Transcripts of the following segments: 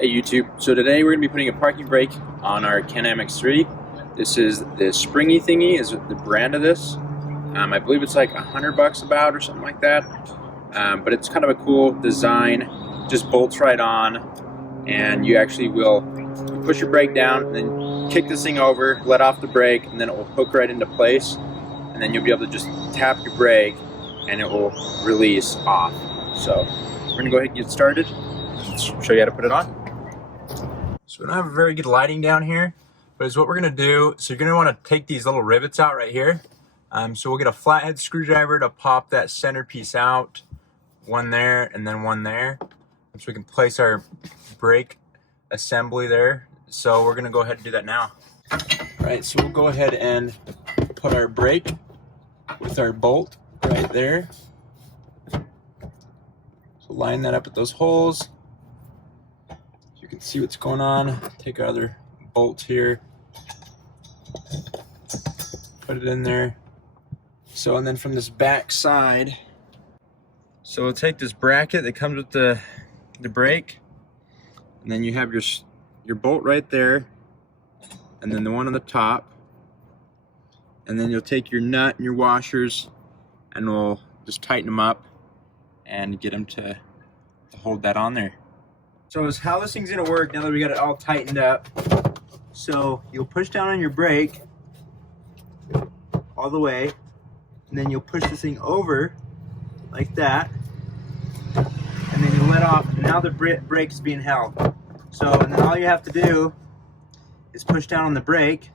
Hey YouTube, so today we're going to be putting a parking brake on our Can-Am X3. This is the Springy thingy, is the brand of this. I believe it's like $100 about or something like that. But it's kind of a cool design, just bolts right on, and you actually will push your brake down and then kick this thing over, let off the brake, and then it will hook right into place. And then you'll be able to just tap your brake and it will release off. So we're going to go ahead and get started. Let's show you how to put it on. So we don't have a very good lighting down here, but it's what we're gonna do. So you're gonna wanna take these little rivets out right here. So we'll get a flathead screwdriver to pop that center piece out. One there and then one there. So we can place our brake assembly there. So we're gonna go ahead and do that now. All right, so we'll go ahead and put our brake with our bolt right there. So line that up at those holes. You can see what's going on. Take our other bolts here, put it in there. So, and then from this back side, so we'll take this bracket that comes with the brake, and then you have your bolt right there, and then the one on the top, and then you'll take your nut and your washers, and we'll just tighten them up and get them to hold that on there. So is how this thing's gonna work now that we got it all tightened up. So you'll push down on your brake all the way, and then you'll push this thing over like that, and then you let off, and now the brake's being held. So, and then all you have to do is push down on the brake,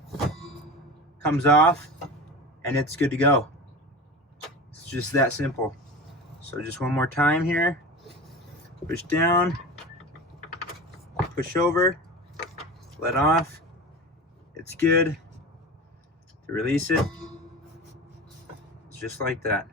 comes off, and it's good to go. It's just that simple. So just one more time here, push down, push over, let off, it's good. To release it, it's just like that.